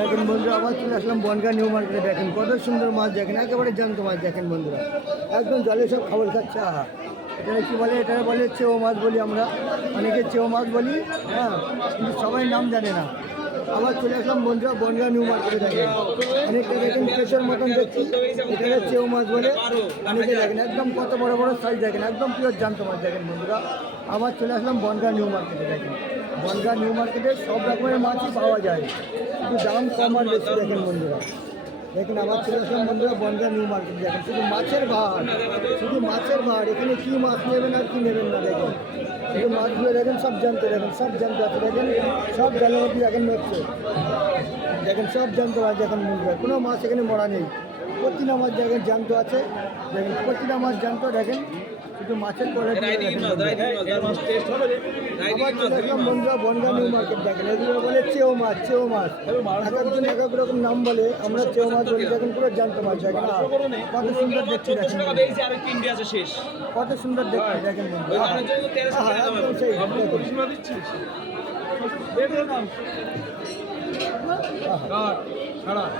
দেখেন বন্ধুরা, আবার চলে আসলাম বনগাঁ নিউ মার্কেটে। দেখেন কত সুন্দর মাছ, দেখেন একেবারে জ্যান্ত মাছ। দেখেন বন্ধুরা, একদম জলে সব খাবার খাচ্ছে। আহা, এটা কী বলে? এটা বলে চেও মাছ বলি আমরা, অনেকে চেও মাছ বলি, হ্যাঁ, কিন্তু সবাই নাম জানে না। আবার চলে আসলাম বন্ধুরা বনগাঁ নিউ মার্কেটে। দেখেন অনেকটা দেখেন পেশার মতন দেখছি, এটা চেও মাছ বলে অনেকে। দেখেন একদম কত বড় বড় সাইজ, দেখেন একদম পিওর জ্যান্ত মাছ। দেখেন বন্ধুরা, আবার চলে আসলাম বনগাঁ নিউ মার্কেটে। দেখেন বনগাঁ নিউ মার্কেটে সব রকমের মাছই পাওয়া যায়, কিন্তু দাম কম আর বেশি। দেখেন বন্ধুরা, দেখেন আবার চলে আসলাম বন্ধুরা বনগাঁ নিউ মার্কেট। দেখেন শুধু মাছের বাহার, শুধু মাছের বাহার। এখানে কী মাছ নেবেন আর কি নেবেন না। দেখেন শুধু মাছগুলো দেখেন সব জানতে, দেখেন সব জানতে আছে। দেখেন সব জালের মধ্যে দেখেন নড়ছে, দেখেন সব জানতে মাছ। দেখেন বন্ধুরা, কোনো মাছ এখানে মরা নেই, প্রতিটা মাছ দেখেন জ্যান্ত আছে। দেখেন প্রতিটা মাছ জ্যান্ত। দেখেন শুধু মাছের কোয়ালিটি দেখেন। আবার চলে আসলাম বন্ধুরা বনগাঁ নিউ মার্কেট। দেখেন এগুলো বলে চেও মাছ, চেও মাছ। এক একজন এক এক রকম নাম বলে, আমরা চেও মাছ বলি। দেখেন পুরো জ্যান্ত মাছ। দেখেন কত সুন্দর দেখছি, দেখেন কত সুন্দর দেখছি। দেখেন বন্ধুরা, একদম সেই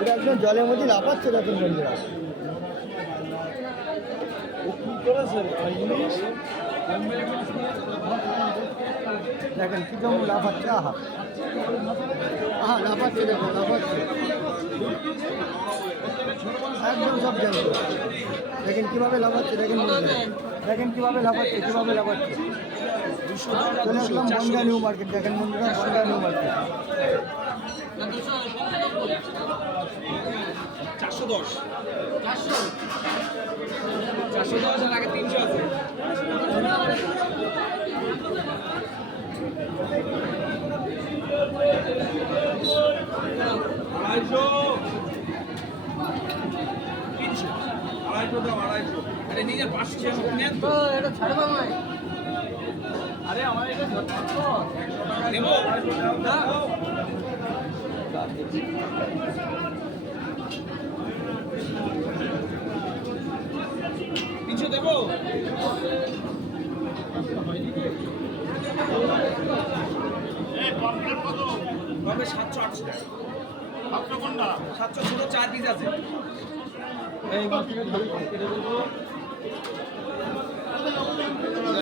এটা একদম জলের মধ্যে লাফাচ্ছে। দেখেন বন্ধুরা, দেখেন কি কেমন লাফাচ্ছে। আহা আহা লাফাচ্ছে, দেখেন লাফাচ্ছে একদম সব জানতো। দেখেন কীভাবে লাফাচ্ছে, দেখেন বন্ধুরা, দেখেন কীভাবে লাফাচ্ছে, কীভাবে লাফাচ্ছে। চলে আসলাম বনগাঁ নিউ মার্কেট। দেখেন বন্ধুরা বনগাঁ নিউ মার্কেট। 410 আর আগে 300 আছে। আরে নিজের 500 নেন তো, এটা ছাড়বা ভাই। আরে আমার এটা নেব না, 300 দেবো। কবে 700-800 টাকা। 700 ছোট 4 পিস আছে। এই মাছ